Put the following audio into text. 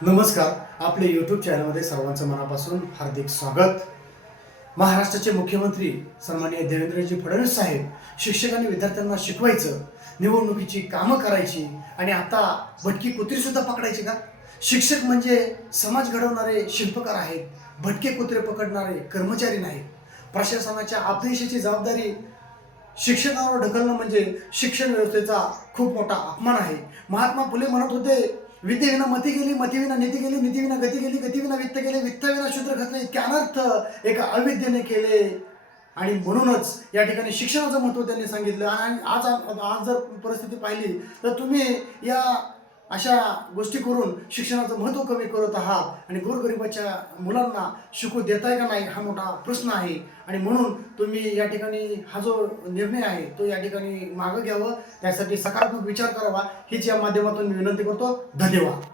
नमस्कार. आपले यूट्यूब चॅनलमध्ये सर्वांचं मनापासून हार्दिक स्वागत. महाराष्ट्राचे मुख्यमंत्री सन्माननीय देवेंद्रजी फडणवीस साहेब शिक्षकांनी विद्यार्थ्यांना शिकवायचं, निवडणुकीची कामं करायची आणि आता भटकी कुत्री सुद्धा पकडायची का? शिक्षक म्हणजे समाज घडवणारे शिल्पकार आहेत, भटके कुत्रे पकडणारे कर्मचारी नाहीत. प्रशासनाच्या अपयशाची जबाबदारी शिक्षणावर ढकलणं म्हणजे शिक्षण व्यवस्थेचा खूप मोठा अपमान आहे. महात्मा फुले म्हणत होते, विद्येविना मती गेली, मतीविना नीती गेली, नीतीविना गती गेली, गतीविना वित्त गेले, वित्ताविना शूद्र घातले. इतके अनर्थ एका अविद्येने केले. आणि म्हणूनच या ठिकाणी शिक्षणाचं महत्त्व त्यांनी सांगितलं. आणि आज जर परिस्थिती पाहिली तर तुम्ही या अशा गोष्टी करून शिक्षणाचं महत्त्व कमी करत आहात आणि गोरगरिबाच्या मुलांना शिकू देताय का नाही हा मोठा प्रश्न आहे. आणि म्हणून तुम्ही या ठिकाणी हा जो निर्णय आहे तो या ठिकाणी मागं घ्यावं, त्यासाठी सकारात्मक विचार करावा हीच या माध्यमातून मी विनंती करतो. धन्यवाद.